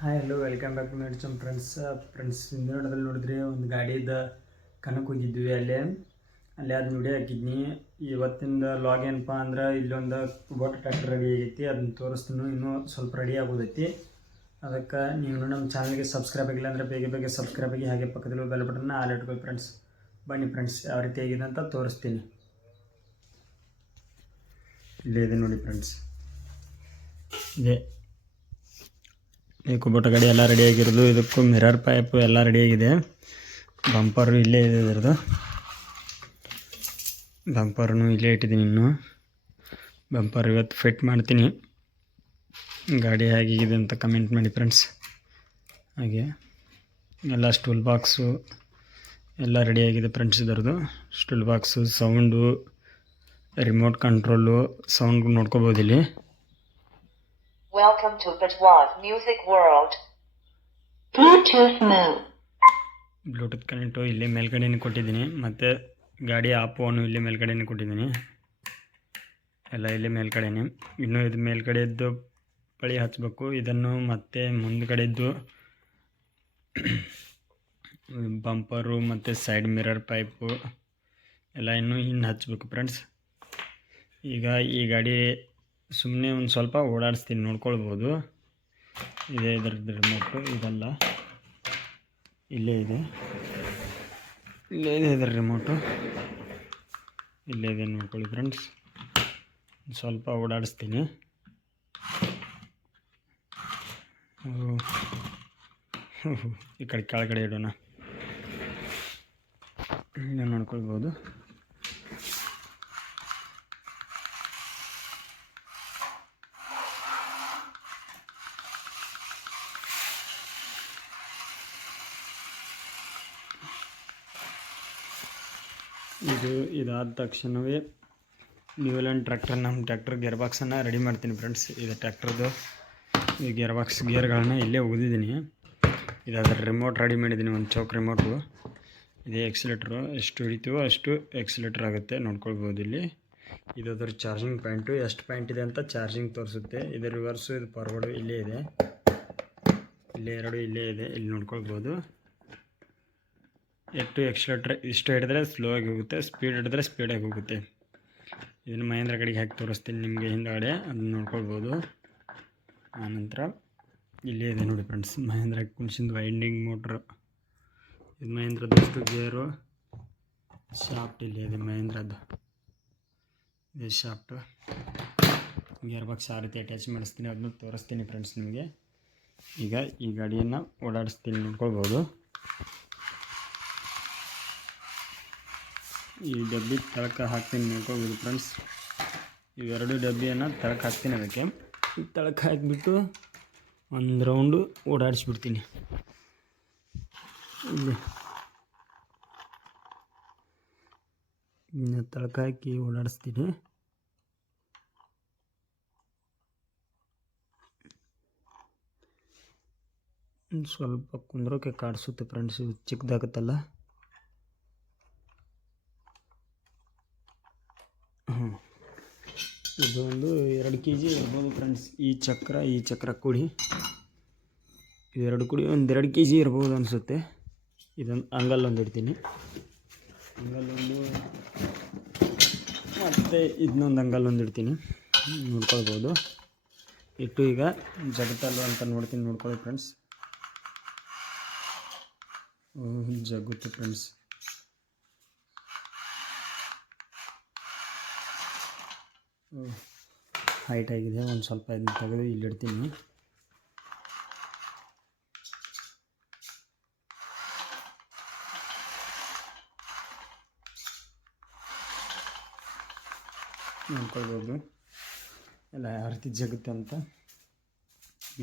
Hi hello welcome back to ಮೇಡ್ಸಮ್ friends friends ಹಿಂದಿನದಲ್ಲಿ ನೋಡಿದ್ರೆ ಒಂದು ಗಾಡಿದ ಕನಕ್ಕೆ ಹೋಗಿದ್ವಿ ಅಲ್ಲೇ. ಅಲ್ಲಿ ಅದು ವಿಡಿಯೋ ಹಾಕಿದ್ನಿ. ಇವತ್ತಿಂದ ಲಾಗ್ ಏನಪ್ಪ ಅಂದ್ರೆ ಇಲ್ಲೊಂದು ಬೋಟ್ ಟ್ರ್ಯಾಕ್ಟರ್ ರೆಡಿ ಆಗೈತಿ. ಅದನ್ನ ತೋರಿಸ್ತೀನಿ. ಇನ್ನೂ ಸ್ವಲ್ಪ ರೆಡಿ ಆಗೋದೈತಿ. ಅದಕ್ಕೆ ನೀವು ನಮ್ಮ ಚಾನಲ್ಗೆ ಸಬ್ಸ್ಕ್ರೈಬ್ ಆಗಿಲ್ಲ ಅಂದರೆ ಬೇಗ ಬೇಗ ಸಬ್ಸ್ಕ್ರೈಬ್ ಆಗಿ ಹಾಗೆ ಪಕ್ಕದಲ್ಲಿ ಬೆಲ್ ಬಟನ್ನ ಆಲ್ ಇಟ್ಕೊಳ್ಳಿ ಫ್ರೆಂಡ್ಸ್ ಬನ್ನಿ ಫ್ರೆಂಡ್ಸ್ ಯಾವ ರೀತಿ ಆಗಿದೆ ಅಂತ ತೋರಿಸ್ತೀನಿ. ಇಲ್ಲೇ ಇದೆ ನೋಡಿ ಫ್ರೆಂಡ್ಸ್ ಇದೆ. ಈ ಕುಬೋಟ ಗಾಡಿ ಎಲ್ಲ ರೆಡಿಯಾಗಿರೋದು ಇದಕ್ಕೂ ಮಿರರ್ ಪೈಪು ಎಲ್ಲ ರೆಡಿಯಾಗಿದೆ ಬಂಪರು ಇಲ್ಲೇ ಇದೆ ಇದರದು ಬಂಪರ್ನು ಇಲ್ಲೇ ಇಟ್ಟಿದ್ದೀನಿ ಇನ್ನು. ಬಂಪರ್ ಇವತ್ತು ಫಿಟ್ ಮಾಡ್ತೀನಿ. ಗಾಡಿ ಹೇಗಿದೆ ಅಂತ ಕಮೆಂಟ್ ಮಾಡಿ ಫ್ರೆಂಡ್ಸ್ ಹಾಗೆ ಎಲ್ಲ ಸ್ಟೂಲ್ ಬಾಕ್ಸು ಎಲ್ಲ ರೆಡಿಯಾಗಿದೆ friends ಇದರದು stool box sound remote control sound ನೋಡ್ಕೋಬೋದು ಇಲ್ಲಿ. Welcome to Batwaz Music World. Bluetooth mode. Bluetooth connect ಇಲ್ಲಿ ಮೇಲ್ಗಡೆನೇ ಕೊಟ್ಟಿದ್ದೀನಿ. ಮತ್ತು ಗಾಡಿ ಆಪೋನು ಇಲ್ಲಿ ಮೇಲ್ಗಡೆನೇ ಕೊಟ್ಟಿದ್ದೀನಿ. ಎಲ್ಲ ಇಲ್ಲಿ ಮೇಲ್ಗಡೆನೇ. ಇನ್ನು ಇದು ಮೇಲ್ಗಡೆದ್ದು ಬಳಿ ಹಚ್ಚಬೇಕು ಇದನ್ನು ಮತ್ತೆ ಮುಂದ್ಗಡೆದ್ದು ಬಂಪರು ಮತ್ತು ಸೈಡ್ ಮಿರರ್ ಪೈಪು ಎಲ್ಲ ಇನ್ನೂ ಇನ್ನು ಹಚ್ಚಬೇಕು ಫ್ರೆಂಡ್ಸ್ ಈಗ ಈ ಗಾಡಿ ಸುಮ್ಮನೆ ಒಂದು ಸ್ವಲ್ಪ ಓಡಾಡಿಸ್ತೀನಿ, ನೋಡ್ಕೊಳ್ಬೋದು. ಇದೇ ಇದ್ರದ್ದು ರಿಮೋಟು ಇದಲ್ಲ. ಇಲ್ಲೇ ಇದೆ. ಇಲ್ಲೇ ಇದೆ ಇದರ ರಿಮೋಟು ಇಲ್ಲೇ ಇದೆ ನೋಡ್ಕೊಳ್ಳಿ ಫ್ರೆಂಡ್ಸ್ ಸ್ವಲ್ಪ ಓಡಾಡಿಸ್ತೀನಿ. ಈ ಕಡೆ ಕೆಳಗಡೆ ಇಡೋಣ. ನೋಡ್ಕೊಳ್ಬೋದು. ಇದು ಇದಾದ ತಕ್ಷಣವೇ ನ್ಯೂಲ್ಯಾಂಡ್ ಟ್ರ್ಯಾಕ್ಟರ್ ನಮ್ಮ ಟ್ರ್ಯಾಕ್ಟರ್ ಗೇರ್ ಬಾಕ್ಸನ್ನು ರೆಡಿ ಮಾಡ್ತೀನಿ ಫ್ರೆಂಡ್ಸ್ ಇದು ಟ್ರ್ಯಾಕ್ಟರ್ದು ಈ ಗೇರ್ ಬಾಕ್ಸ್ ಗೇರ್ಗಳನ್ನ ಇಲ್ಲೇ ಓದಿದ್ದೀನಿ ಇದಾದ್ರೆ ರಿಮೋಟ್ ರೆಡಿ ಮಾಡಿದ್ದೀನಿ, ಒಂದು ಚೌಕ್ ರಿಮೋಟು ಇದೇ ಎಕ್ಸಿಲೇಟ್ರು ಎಷ್ಟು ಹಿಡಿತೀವೋ ಅಷ್ಟು ಎಕ್ಸಿಲೇಟ್ರ್ ಆಗುತ್ತೆ, ನೋಡ್ಕೊಳ್ಬೋದು ಇಲ್ಲಿ. ಇದು ಅದ್ರ ಚಾರ್ಜಿಂಗ್ ಪಾಯಿಂಟು ಎಷ್ಟು ಪಾಯಿಂಟ್ ಇದೆ ಅಂತ ಚಾರ್ಜಿಂಗ್ ತೋರಿಸುತ್ತೆ. ಇದು ರಿವರ್ಸು ಇದು ಫಾರ್ವರ್ಡು ಇಲ್ಲೇ ಇದೆ. ಇಲ್ಲೇ ಎರಡು, ಇಲ್ಲೇ ಇದೆ, ಇಲ್ಲಿ ನೋಡ್ಕೊಳ್ಬೋದು. ಎಷ್ಟು ಎಕ್ಸ್ಲೇಟ್ರ್ ಇಷ್ಟು ಹಿಡಿದ್ರೆ ಸ್ಲೋ ಆಗಿ ಹೋಗುತ್ತೆ ಸ್ಪೀಡ್ ಹಿಡಿದ್ರೆ ಸ್ಪೀಡಾಗಿ ಹೋಗುತ್ತೆ. ಇದನ್ನು ಮಹೇಂದ್ರ ಕಡೆಗೆ ಹಾಕಿ ತೋರಿಸ್ತೀನಿ ನಿಮಗೆ ಹಿಂದಗಡೆ, ಅದನ್ನ ನೋಡ್ಕೊಳ್ಬೋದು. ಆನಂತರ ಇಲ್ಲೇ ಇದೆ ನೋಡಿ ಫ್ರೆಂಡ್ಸ್ ಮಹೇಂದ್ರ ಕುಂಚಿಂದು ವೈಂಡಿಂಗ್ ಮೋಟ್ರು ಇದು ಮಹೇಂದ್ರದಷ್ಟು ಗೇರು. ಶಾಫ್ಟ್ ಇಲ್ಲೇ ಇದೆ ಮಹೇಂದ್ರದ್ದು. ಇದೆ ಶಾಫ್ಟು ಗೇರ್ ಬಾಕ್ಸ್ ಆ ರೀತಿ ಅಟ್ಯಾಚ್ ಮಾಡಿಸ್ತೀನಿ, ಅದನ್ನ ತೋರಿಸ್ತೀನಿ ಫ್ರೆಂಡ್ಸ್ ನಿಮಗೆ. ಈಗ ಈ ಗಾಡಿಯನ್ನು ಓಡಾಡಿಸ್ತೀನಿ, ನೋಡ್ಕೊಳ್ಬೋದು. ಈ ಡಬ್ಬಿ ತಳಕ ಹಾಕ್ತೀನಿ ನೋಡ್ಕೋಬೋದು ಫ್ರೆಂಡ್ಸ್ ಇವೆರಡು ಡಬ್ಬಿಯನ್ನು ತಳಕ ಹಾಕ್ತೀನಿ ಅದಕ್ಕೆ. ತಳಕ ಹಾಕಿಬಿಟ್ಟು ಒಂದು ರೌಂಡು ಓಡಾಡಿಸ್ಬಿಡ್ತೀನಿ. ಇಲ್ಲಿ. ಇನ್ನು ತಳಕ ಹಾಕಿ ಓಡಾಡಿಸ್ತೀನಿ. ಸ್ವಲ್ಪ ಕುಂದ್ರೋಕೆ ಕಾಡಿಸುತ್ತೆ ಫ್ರೆಂಡ್ಸ್ ಚಿಕ್ಕದಾಗುತ್ತಲ್ಲ ಹ್ಞೂ ಇದು ಒಂದು ಎರಡು ಕೆ ಜಿ ಇರ್ಬೋದು ಫ್ರೆಂಡ್ಸ್ ಈ ಚಕ್ರ ಈ ಚಕ್ರ ಕುಡಿ. ಇವೆರಡು ಕುಡಿ ಒಂದೆರಡು ಕೆ ಜಿ ಇರ್ಬೋದು ಅನಿಸುತ್ತೆ. ಇದೊಂದು ಅಂಗಲ್ ಒಂದು ಇಡ್ತೀನಿ. ಅಂಗಲ್ ಒಂದು ಮತ್ತು ಇದನ್ನೊಂದು ಅಂಗಲ್ ಒಂದು ಇಡ್ತೀನಿ. ನೋಡ್ಕೊಳ್ಬೋದು. ಇಟ್ಟು ಈಗ ಜಗತ್ತಲ್ವ ಅಂತ ನೋಡ್ತೀನಿ, ನೋಡ್ಕೊಳ್ಳಿ ಫ್ರೆಂಡ್ಸ್ ಜಗ್ಗುತ್ತೆ ಫ್ರೆಂಡ್ಸ್ ಹೈಟ್ ಆಗಿದೆ. ಒಂದು ಸ್ವಲ್ಪ ಇದನ್ನ ತೆಗೆದು ಇಲ್ಲಿಡ್ತೀನಿ ನೋಡ್ಕೊಳ್ಬೋದು. ಎಲ್ಲ ಯಾವ ರೀತಿ ಜಗುತ್ತೆ ಅಂತ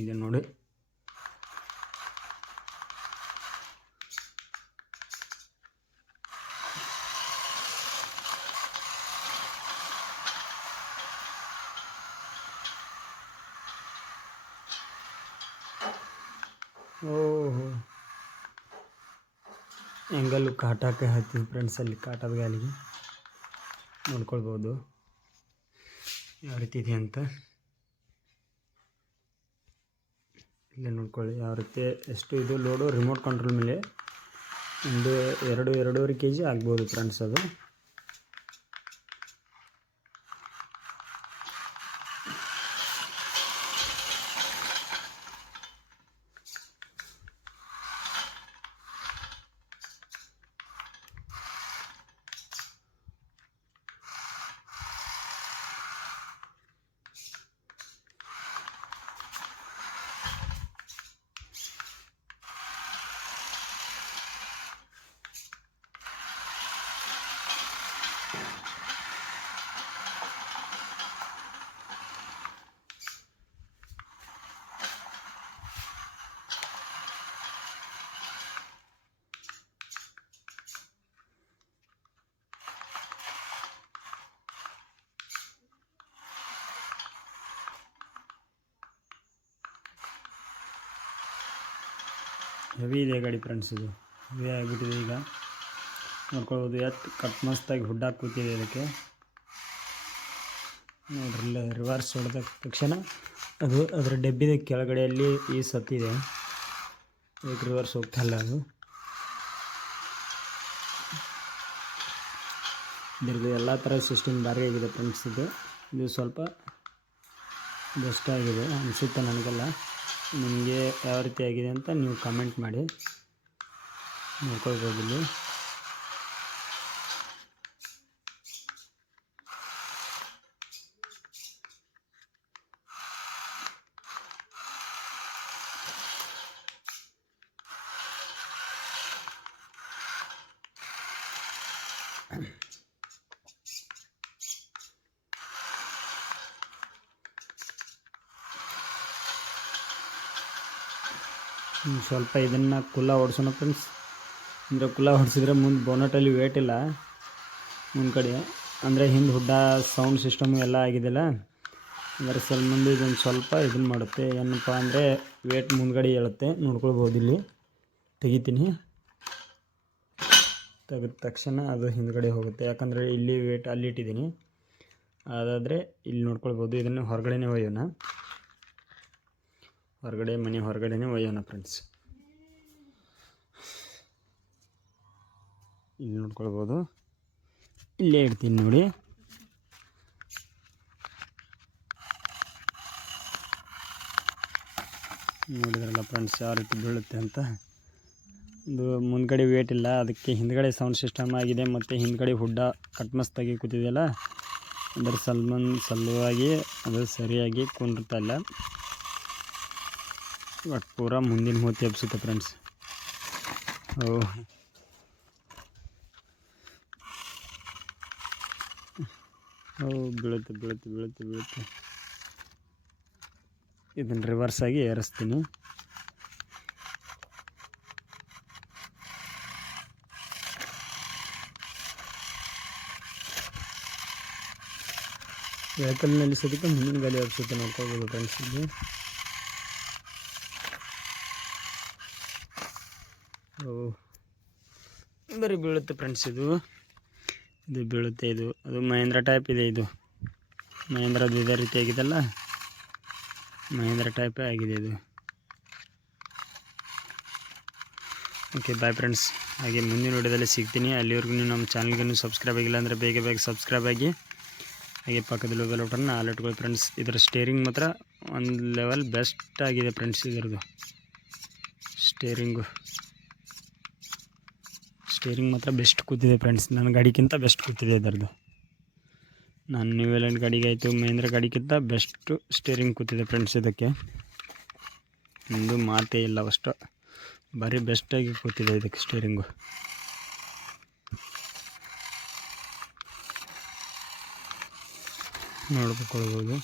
ಇದೆ ನೋಡಿ. ಎಂಗಲ್ಲು ಕಾಟಕ್ಕೆ ಹಾಕ್ತೀವಿ ಫ್ರೆಂಡ್ಸ್ ಅಲ್ಲಿ ಕಾಟದ ಗಾಲಿಗೆ ನೋಡ್ಕೊಳ್ಬೋದು. ಯಾವ ರೀತಿ ಇದೆ ಅಂತ. ಇಲ್ಲೇ ನೋಡ್ಕೊಳ್ಳಿ ಯಾವ ರೀತಿ ಎಷ್ಟು ಇದು ಲೋಡು ರಿಮೋಟ್ ಕಂಟ್ರೋಲ್ ಮೇಲೆ ಒಂದು ಎರಡು, ಎರಡೂವರೆ ಕೆ ಜಿ ಆಗ್ಬೋದು ಫ್ರೆಂಡ್ಸ್ ಅದು. ಹೆವಿ ಇದೆ ಗಾಡಿ ಫ್ರೆಂಡ್ಸ್ ಇದು. ಹೆವಿ ಆಗಿಬಿಟ್ಟಿದೆ ಈಗ. ನೋಡ್ಕೊಳ್ಬೋದು ಎತ್ತು ಕಟ್ ಮಸ್ತಾಗಿ ಹುಡ್ಡಾಕಿ ಕೂತಿದೆ ಇದಕ್ಕೆ. ನೋಡ್ರಲ್ಲ ರಿವರ್ಸ್ ಹೊಡೆದ ತಕ್ಷಣ ಅದು ಅದರ ಡಬ್ಬಿದ ಕೆಳಗಡೆಯಲ್ಲಿ ಈ ಸತ್ತಿದೆ ಈಗ ರಿವರ್ಸ್ ಹೋಗ್ತಾ ಅದು? ಇದ್ರದ್ದು ಎಲ್ಲ ಥರ ಸಿಸ್ಟಮ್ ಭಾರಿ ಆಗಿದೆ ಫ್ರೆಂಡ್ಸ್ ಇದು. ಇದು ಸ್ವಲ್ಪ ಬೆಸ್ಟ್ ಆಗಿದೆ ಅನಿಸುತ್ತೆ ನನಗೆಲ್ಲ. ನಿಮಗೆ ಯಾವ ರೀತಿ ಆಗಿದೆ ಅಂತ ನೀವು ಕಮೆಂಟ್ ಮಾಡಿ. ನೋಡ್ಕೊಳ್ಬೋದು ಇಲ್ಲಿ. ಸ್ವಲ್ಪ ಇದನ್ನು ಕುಲ್ಲ ಓಡಿಸೋಣ ಫ್ರೆಂಡ್ಸ್ ಅಂದರೆ ಕುಲ್ಲ ಹೊಡಿಸಿದ್ರೆ ಮುಂದೆ ಬೋನಟಲ್ಲಿ ವೇಟ್ ಇಲ್ಲ. ಮುಂದೆ ಕಡೆ. ಅಂದರೆ ಹಿಂದೆ ಹುಡ್ಡ ಸೌಂಡ್ ಸಿಸ್ಟಮ್ ಎಲ್ಲ ಆಗಿದೆಲ್ಲ. ಅದರ ಸಲ ಮುಂದೆ ಇದೊಂದು ಸ್ವಲ್ಪ ಇದನ್ನು ಮಾಡುತ್ತೆ. ಏನಪ್ಪ ಅಂದರೆ ವೇಟ್ ಮುಂದ್ಗಡೆ ಹೇಳುತ್ತೆ ನೋಡ್ಕೊಳ್ಬೋದು ಇಲ್ಲಿ. ತೆಗಿತೀನಿ. ತೆಗೆದ ತಕ್ಷಣ ಅದು ಹಿಂದ್ಗಡೆ ಹೋಗುತ್ತೆ. ಯಾಕಂದರೆ ಇಲ್ಲಿ ವೇಟ್ ಅಲ್ಲಿ ಇಟ್ಟಿದ್ದೀನಿ. ಅದಾದರೆ ಇಲ್ಲಿ ನೋಡ್ಕೊಳ್ಬೋದು. ಇದನ್ನು ಹೊರಗಡೆನೇ ಒಯ್ಯೋಣ. ಹೊರಗಡೆ, ಮನೆ ಹೊರಗಡೆನೇ ಒಯ್ಯೋಣ ಫ್ರೆಂಡ್ಸ್ ಇಲ್ಲಿ ನೋಡ್ಕೊಳ್ಬೋದು. ಇಲ್ಲೇ ಇಡ್ತೀನಿ ನೋಡಿ. ನೋಡಿದ್ರಲ್ಲ ಫ್ರೆಂಡ್ಸ್ ಯಾವ ರೀತಿ ಬೀಳುತ್ತೆ ಅಂತ. ಇದು ಮುಂದ್ಗಡೆ ವೇಟ್ ಇಲ್ಲ, ಅದಕ್ಕೆ ಹಿಂದ್ಗಡೆ ಸೌಂಡ್ ಸಿಸ್ಟಮ್ ಆಗಿದೆ, ಮತ್ತು ಹಿಂದ್ಗಡೆ ಹುಡ್ಡ ಕಟ್ಮಸ್ತಾಗಿ ಕೂತಿದೆಯಲ್ಲ, ಅದರ ಸಲ್ಮನ್ ಸಲುವಾಗಿ ಅದು ಸರಿಯಾಗಿ ಕುಂದಿರ್ತಾ ಇಲ್ಲ. ಬಟ್ ಪೂರಾ ಮುಂದಿನ ಮೂತಿ ಎಬ್ಸುತ್ತೆ ಫ್ರೆಂಡ್ಸ್ ಓ. ಓ, ಬೀಳುತ್ತೆ ಬೀಳುತ್ತೆ ಬೀಳುತ್ತೆ ಬೀಳುತ್ತೆ. ಇದನ್ನು ರಿವರ್ಸ್ ಆಗಿ ಏರಿಸ್ತೀನಿ. ವೆಹಿಕಲ್ ನಿಲ್ಲಿಸೋದಕ್ಕೆ ಮುಂದಿನ ಗಾಲಿ ಎಬ್ಸುತ್ತೆ ನೋಡ್ಕೋಬೋದು ಫ್ರೆಂಡ್ಸ್ ಇಲ್ಲಿ ಓ ಬರೀ ಬೀಳುತ್ತೆ ಫ್ರೆಂಡ್ಸ್ ಇದು. ಇದು ಬೀಳುತ್ತೆ ಇದು. ಅದು ಮಹೇಂದ್ರ ಟೈಪ್ ಇದೆ ಇದು. ಮಹೇಂದ್ರದ್ದು ಇದೇ ರೀತಿ ಆಗಿದೆಲ್ಲ? ಮಹೇಂದ್ರ ಟೈಪೇ ಆಗಿದೆ ಇದು. ಓಕೆ ಬಾಯ್ ಫ್ರೆಂಡ್ಸ್ ಹಾಗೆ ಮುಂದಿನ ವಿಡಿಯೋದಲ್ಲಿ ಸಿಗ್ತೀನಿ. ಅಲ್ಲಿವರೆಗೂ ನೀವು ನಮ್ಮ ಚಾನಲ್ಗೆ ಸಬ್ಸ್ಕ್ರೈಬ್ ಆಗಿಲ್ಲ ಅಂದರೆ ಬೇಗ ಬೇಗ ಸಬ್ಸ್ಕ್ರೈಬ್ ಆಗಿ, ಹಾಗೆ ಪಕ್ಕದಲ್ಲಿ ಬೆಲ್ ಬಟನ್ನ ಆಲ್ ಇಟ್ಕೊಳ್ಳಿ ಫ್ರೆಂಡ್ಸ್ ಇದರ ಸ್ಟೇರಿಂಗ್ ಮಾತ್ರ ಒಂದು ಲೆವೆಲ್ ಬೆಸ್ಟ್ ಆಗಿದೆ ಫ್ರೆಂಡ್ಸ್ ಇದರದು. ಸ್ಟೇರಿಂಗು ಸ್ಟೇರಿಂಗ್ ಮಾತ್ರ ಬೆಸ್ಟ್ ಕೂತಿದೆ ಫ್ರೆಂಡ್ಸ್ ನನ್ನ ಗಾಡಿಗಿಂತ ಬೆಸ್ಟ್ ಕೂತಿದೆ ಇದರದ್ದು. ನಾನು ಏಲ್ಯಾಂಡ್ ಗಾಡಿಗೆ ಆಯಿತು ಮಹೇಂದ್ರ ಗಾಡಿಗಿಂತ ಬೆಸ್ಟು ಸ್ಟೇರಿಂಗ್ ಕೂತಿದೆ ಫ್ರೆಂಡ್ಸ್ ಇದಕ್ಕೆ. ಒಂದು ಮಾತೇ ಇಲ್ಲ ಅಷ್ಟು. ಭಾರಿ ಬೆಸ್ಟಾಗಿ ಕೂತಿದೆ ಇದಕ್ಕೆ ಸ್ಟೇರಿಂಗು ನೋಡ್ಕೊಳ್ಬೋದು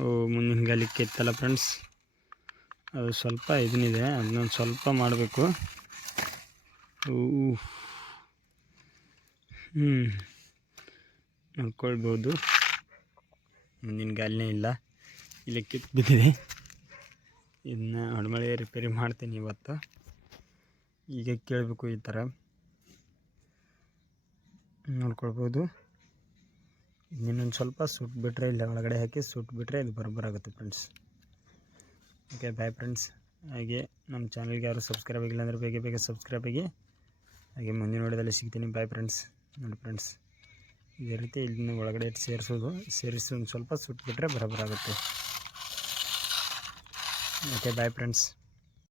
ಓ, ಮುಂದಿನ ಗಾಲಿಕ್ಕೆ ಇತ್ತಲ್ಲ ಫ್ರೆಂಡ್ಸ್ ಅದು ಸ್ವಲ್ಪ ಇದನ್ನಿದೆ ಅದನ್ನೊಂದು ಸ್ವಲ್ಪ ಮಾಡಬೇಕು. ಹ್ಞೂ ನೋಡ್ಕೊಳ್ಬೋದು. ಮುಂದಿನ ಗಾಲಿನೇ ಇಲ್ಲ. ಇಲ್ಲಿ ಕಿತ್ತು ಬಿದ್ದಿದೆ. ಇದನ್ನ ಹಡ್ಮಳೆ ರಿಪೇರಿ ಮಾಡ್ತೀನಿ ಇವತ್ತು. ಈಗ ಕೇಳಬೇಕು ಈ ಥರ ನೋಡ್ಕೊಳ್ಬೋದು. ಇನ್ನೊಂದು ಸ್ವಲ್ಪ ಸುಟ್ಬಿಟ್ರೆ ಇಲ್ಲ, ಒಳಗಡೆ ಹಾಕಿ ಸುಟ್ಬಿಟ್ರೆ ಇದು ಬರೋಬ್ಬರ ಆಗುತ್ತೆ ಫ್ರೆಂಡ್ಸ್ ಓಕೆ ಬಾಯ್ ಫ್ರೆಂಡ್ಸ್ ಹಾಗೆ ನಮ್ಮ ಚಾನಲ್ಗೆ ಯಾರು ಸಬ್ಸ್ಕ್ರೈಬ್ ಆಗಿಲ್ಲ ಅಂದರೆ ಬೇಗ ಬೇಗ ಸಬ್ಸ್ಕ್ರೈಬ್ ಆಗಿ ಹಾಗೆ ಮುಂದಿನ ವಿಡಿಯೋದಲ್ಲಿ ಸಿಗ್ತೀನಿ. ಬಾಯ್ ಫ್ರೆಂಡ್ಸ್ ನೋಡಿ ಫ್ರೆಂಡ್ಸ್ ಇದೇ ರೀತಿ ಇಲ್ಲಿನ ಒಳಗಡೆ ಇಟ್ಟು ಸೇರಿಸೋದು. ಸೇರಿಸಿ ಒಂದು ಸ್ವಲ್ಪ ಸುಟ್ಬಿಟ್ರೆ ಬರಬರಾಗುತ್ತೆ. Okay bye friends